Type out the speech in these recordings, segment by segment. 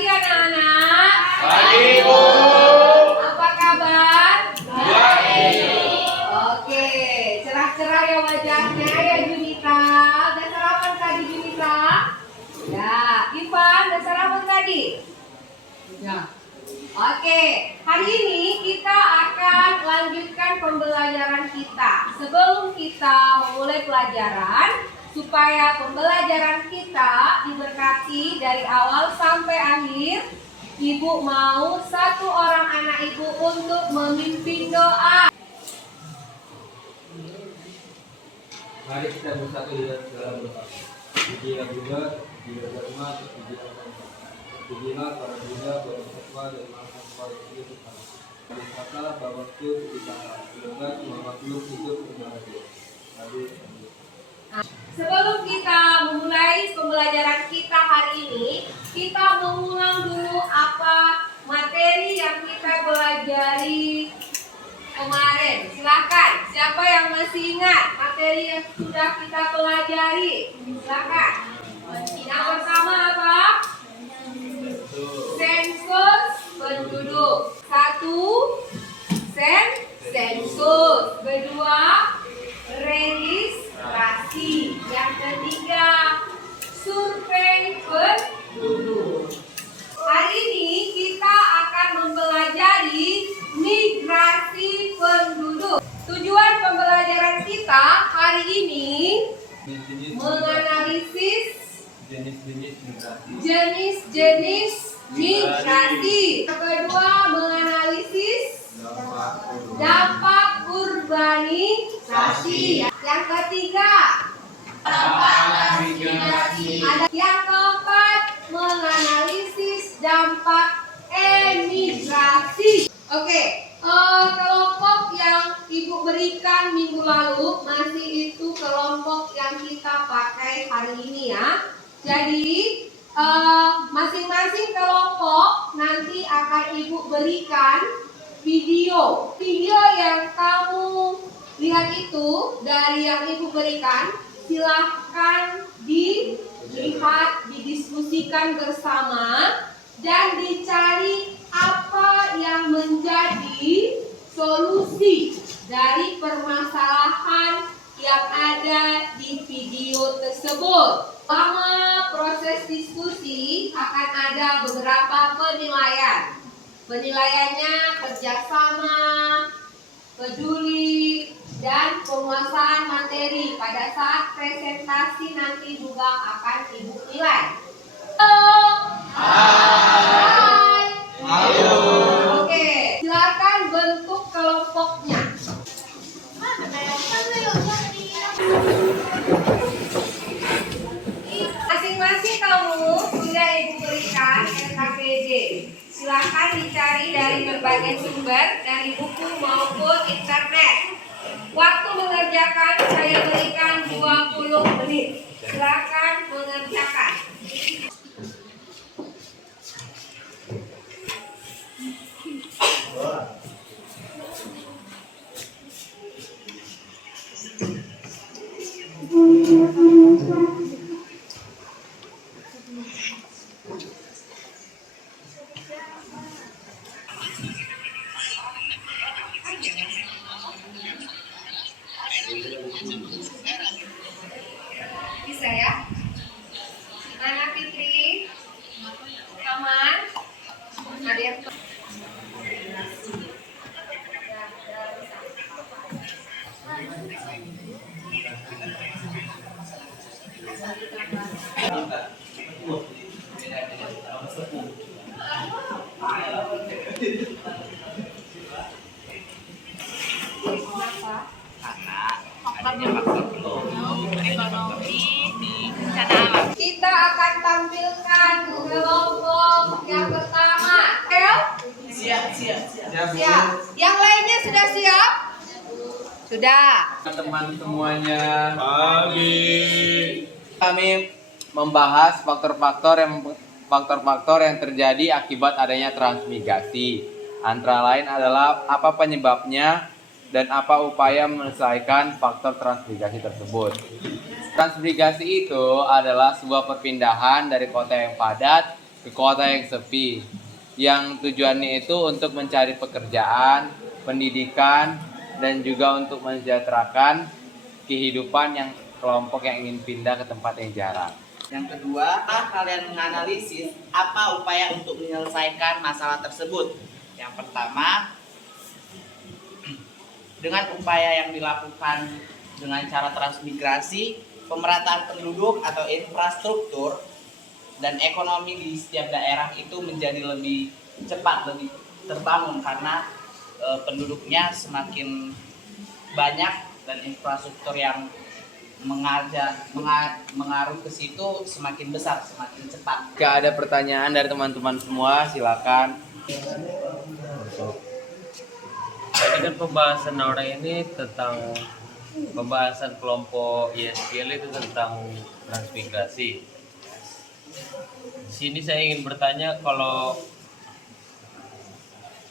pagi anak-anak. Pagi, Bu. Apa kabar? Baik. Oke, cerah-cerah ya wajahnya ya Junita. Udah sarapan tadi Junita? Ya, Ivan udah sarapan tadi? Ya. Oke, hari ini kita akan lanjutkan pembelajaran kita. Sebelum kita memulai pelajaran, supaya pembelajaran kita diberkati dari awal sampai akhir, Ibu mau satu orang anak Ibu untuk memimpin doa. Mari kita bersatu di dalam doa. Pujilah Bunda, pujilah Dharma, pujilah Bangsa. Pujilah para Bunda, para Satwa, dan Maha para Tuhan. Berkatalah bahwa itu kita semoga semua makhluk hidup berbahagia. Amin. Sebelum kita memulai pembelajaran kita hari ini, kita mengulang dulu apa materi yang kita pelajari kemarin. Silakan, siapa yang masih ingat materi yang sudah kita pelajari? Silakan. Yang pertama apa? Sensus penduduk. Satu, sensus. Kedua, registrasi. Yang ketiga, survei penduduk. Hari ini kita akan mempelajari migrasi penduduk. Tujuan pembelajaran kita hari ini menganalisis jenis-jenis migrasi. Yang kedua, menganalisis dampak urbanisasi. Yang ketiga, dampak migrasi. Yang keempat, menganalisis dampak emigrasi. Oke, kelompok yang Ibu berikan minggu lalu masih itu kelompok yang kita pakai hari ini ya. Jadi masing-masing kelompok nanti akan Ibu berikan video. Video yang kamu lihat itu dari yang Ibu berikan, silahkan dilihat, didiskusikan bersama, dan dicari apa yang menjadi solusi dari permasalahan yang ada di video tersebut. Selama proses diskusi akan ada beberapa penilaian. Penilaiannya kerjasama, peduli, dan penguasaan materi. Pada saat presentasi nanti juga akan Ibu nilai. Halo. Hai. Halo. Oke, silakan bentuk kelompoknya. Masing-masing kamu sudah Ibu berikan RKPD. Silakan dicari dari berbagai sumber, dari buku maupun internet. Waktu mengerjakan saya berikan 20 menit. Silakan mengerjakan. Bisa ya? Anak Fitri, aman? Ada yang kita akan tampilkan kelompok yang pertama. Siap. Yang lainnya sudah siap? Sudah. Teman semuanya. Pagi. Kami membahas faktor-faktor yang terjadi akibat adanya transmigrasi. Antara lain adalah apa penyebabnya dan apa upaya menyelesaikan faktor transmigrasi tersebut. Transmigrasi itu adalah sebuah perpindahan dari kota yang padat ke kota yang sepi, yang tujuannya itu untuk mencari pekerjaan, pendidikan, dan juga untuk mensejahterakan kehidupan yang kelompok yang ingin pindah ke tempat yang jarang. Yang kedua, kalian menganalisis apa upaya untuk menyelesaikan masalah tersebut. Yang pertama, dengan upaya yang dilakukan dengan cara transmigrasi, pemerataan penduduk atau infrastruktur dan ekonomi di setiap daerah itu menjadi lebih cepat, lebih terbangun karena penduduknya semakin banyak dan infrastruktur yang mengaruh ke situ semakin besar, semakin cepat. Jika ada pertanyaan dari teman-teman semua, silakan. Jadi kan pembahasan orang ini tentang pembahasan kelompok ISPL itu tentang transmigrasi. Di sini saya ingin bertanya kalau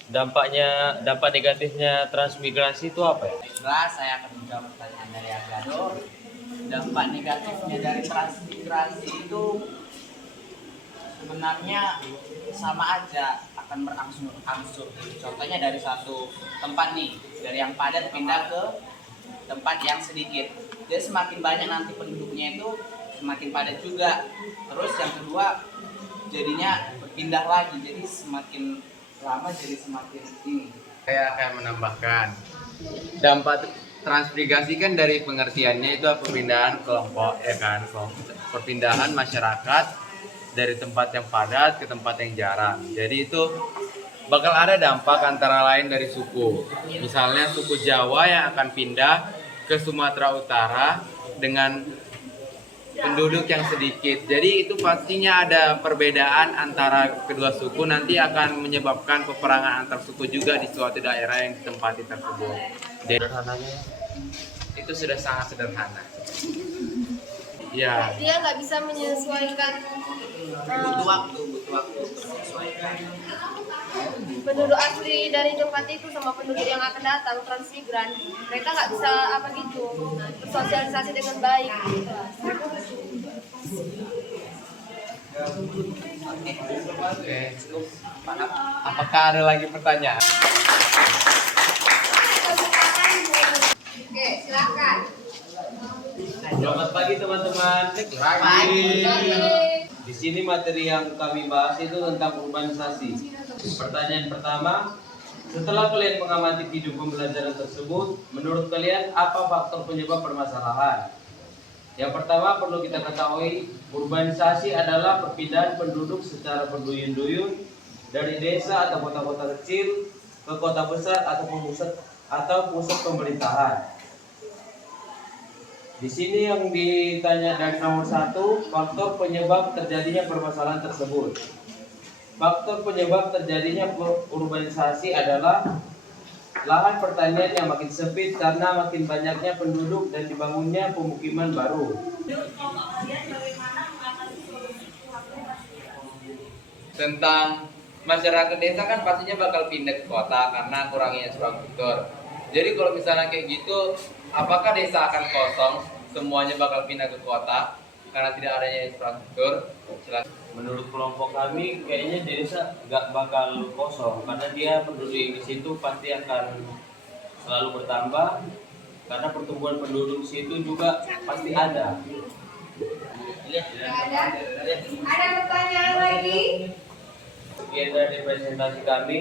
dampak negatifnya transmigrasi itu apa ya? Baiklah, saya akan menjawab pertanyaan dari Agado. Dampak negatifnya dari transmigrasi itu sebenarnya sama aja, akan berangsur-angsur. Contohnya dari satu tempat nih, dari yang padat pindah ke tempat yang sedikit. Jadi semakin banyak nanti penduduknya itu semakin padat juga. Terus yang kedua jadinya berpindah lagi, jadi semakin lama jadi semakin ini. Saya akan menambahkan dampak transmigrasi kan dari pengertiannya itu perpindahan kelompok, ya kan, perpindahan masyarakat dari tempat yang padat ke tempat yang jarang. Jadi itu bakal ada dampak antara lain dari suku. Misalnya suku Jawa yang akan pindah ke Sumatera Utara dengan penduduk yang sedikit. Jadi itu pastinya ada perbedaan antara kedua suku, nanti akan menyebabkan peperangan antar suku juga di suatu daerah yang ditempati tersebut. Jadi itu sudah sangat sederhana. Ya. Dia nggak bisa menyesuaikan Butuh waktu untuk menyesuaikan. penduduk asli dari tempat itu sama penduduk yang akan datang transmigran. Mereka nggak bisa bersosialisasi dengan baik. Oke. Apakah ada lagi pertanyaan? Oke, silakan. Selamat pagi teman-teman. Di sini materi yang kami bahas itu tentang urbanisasi. Pertanyaan pertama, setelah kalian mengamati video pembelajaran tersebut, menurut kalian apa faktor penyebab permasalahan? Yang pertama perlu kita ketahui, urbanisasi adalah perpindahan penduduk secara berduyun-duyun dari desa atau kota-kota kecil ke kota besar atau pusat pemerintahan. Di sini yang ditanya dari nomor 1, faktor penyebab terjadinya permasalahan tersebut. Faktor penyebab terjadinya urbanisasi adalah lahan pertanian yang makin sempit karena makin banyaknya penduduk dan dibangunnya pemukiman baru. Tentang masyarakat desa kan pastinya bakal pindah ke kota karena kurangnya infrastruktur. Jadi kalau misalnya kayak gitu, apakah desa akan kosong, semuanya bakal pindah ke kota karena tidak adanya infrastruktur? Menurut kelompok kami, kayaknya desa nggak bakal kosong karena dia penduduk di situ pasti akan selalu bertambah karena pertumbuhan penduduk situ juga pasti ada. Ada pertanyaan lagi? Sekian dari presentasi kami.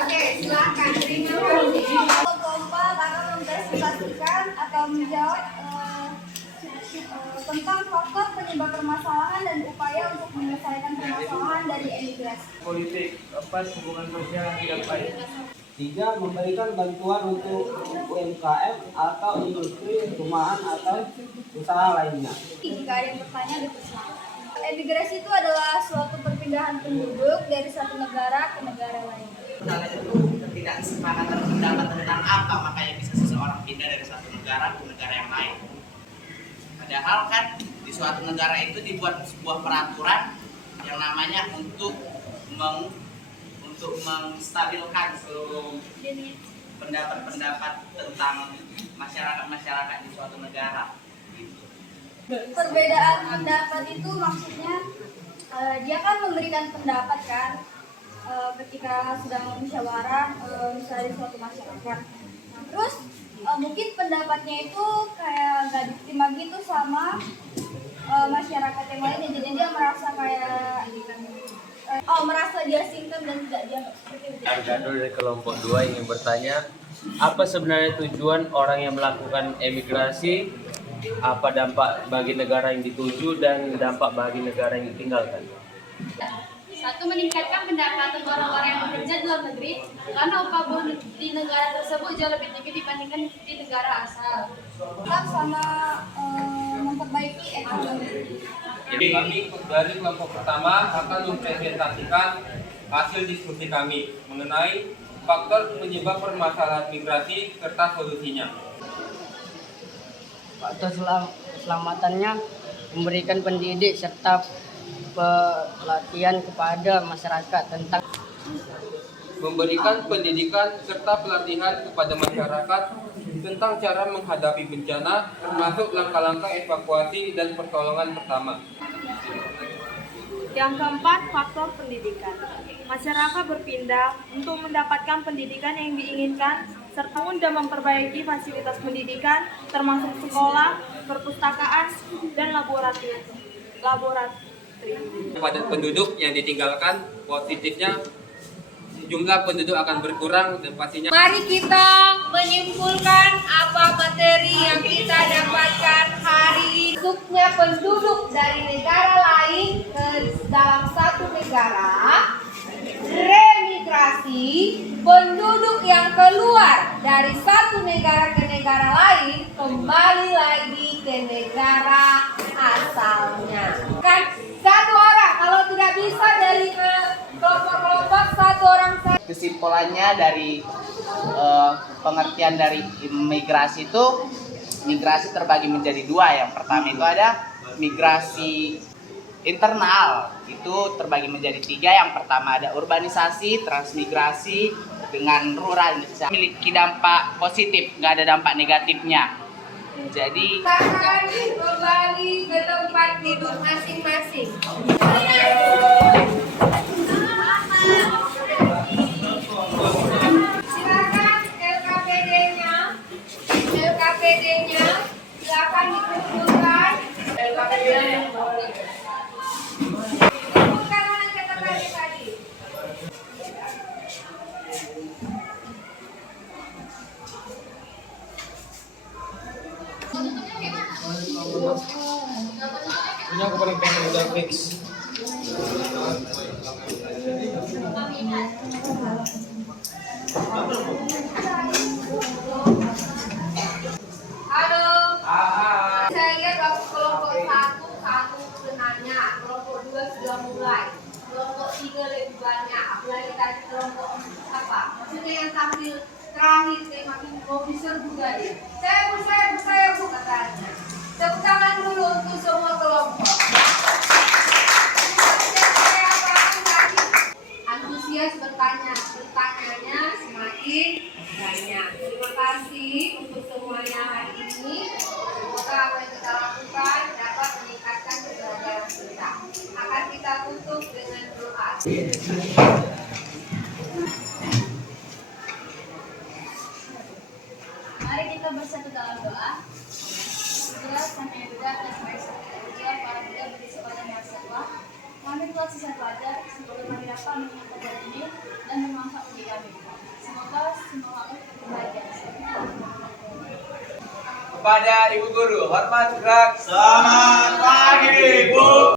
Oke, silakan. Terima kasih. Kompa bakal mempresentasikan atau menjawab tentang faktor penyebab permasalahan dan upaya untuk menyelesaikan permasalahan dari emigrasi. Politik, hubungan sosial yang tidak baik. 3. Memberikan bantuan untuk UMKM atau industri rumahan atau usaha lainnya. Jika ada yang bertanya, dipersilakan. Emigrasi itu adalah suatu perpindahan penduduk dari satu negara ke negara lain. Misalnya itu ketidaksepakatan pendapat tentang apa makanya bisa seseorang pindah dari satu negara ke negara yang lain. Padahal kan di suatu negara itu dibuat sebuah peraturan yang namanya untuk menstabilkan seluruh pendapat-pendapat tentang masyarakat di suatu negara. Perbedaan pendapat itu maksudnya Dia kan memberikan pendapat kan ketika sedang musyawarah misalnya di suatu masyarakat. Nah, terus mungkin pendapatnya itu kayak gak diterima gitu sama masyarakat yang lainnya, jadi dia merasa kayak merasa diasingkan dan tidak dianggap seperti itu. Argado dari kelompok 2 ingin bertanya, apa sebenarnya tujuan orang yang melakukan emigrasi? Apa dampak bagi negara yang dituju dan dampak bagi negara yang ditinggalkan? Satu, meningkatkan pendapatan orang-orang yang bekerja di luar negeri karena upah buruh di negara tersebut jauh lebih tinggi dibandingkan di negara asal. Sama memperbaiki ekonomi. Jadi kami dari kelompok pertama akan mempresentasikan hasil diskusi kami mengenai faktor penyebab permasalahan migrasi serta solusinya. Faktor keselamatannya memberikan pendidik serta pelatihan kepada masyarakat tentang Memberikan pendidikan serta pelatihan kepada masyarakat tentang cara menghadapi bencana, termasuk langkah-langkah evakuasi dan pertolongan pertama. Yang keempat, faktor pendidikan. Masyarakat berpindah untuk mendapatkan pendidikan yang diinginkan serta dan memperbaiki fasilitas pendidikan termasuk sekolah, perpustakaan, dan laboratorium. Padat penduduk yang ditinggalkan, positifnya jumlah penduduk akan berkurang dan pastinya. Mari kita menyimpulkan apa materi yang kita dapatkan hari ini. Masuknya penduduk dari negara lain ke dalam satu negara, remigrasi, penduduk yang keluar dari satu negara ke negara lain kembali lagi ke negara asalnya. Kan satu orang, kalau tidak bisa dari kelompok-kelompok, satu orang saja. Kesimpulannya dari pengertian dari migrasi itu, migrasi terbagi menjadi dua. Yang pertama itu ada migrasi internal, itu terbagi menjadi tiga. Yang pertama ada urbanisasi, transmigrasi, dengan rural. Memiliki dampak positif, nggak ada dampak negatifnya. Jadi kembali ke tempat tidur masing-masing. Silakan LKPD-nya silakan dikumpulkan. Kumpulkan mana catatannya tadi. Punya aku paling pengen udah fix. Halo. Saya lihat waktu kelompok satu kenanya, kelompok 2 sudah mulai, kelompok 3 lebih banyak, apalagi tadi kelompok apa? Maksudnya yang tampil terakhir makin mau diserbu tadi. Saya bu katanya. Tepuk tangan dulu untuk semua kelompok. Antusias bertanya-nya semakin banyak. Terima kasih untuk semuanya hari ini. Semoga apa yang kita lakukan dapat meningkatkan keberhasilan kita. Akan kita tutup dengan doa. Mari kita bersatu dalam doa. Jelas sampai Buddha dan sebagai satu para Buddha beri sekolah yang bersatuan. Kami telah sisa pelajar, semoga kami dapat mengingat pelajaran ini dan bermanfaat bagi kami. Semoga semua makhluk berbahagia. kepada Ibu Guru, hormat gerak. Selamat pagi, Bu.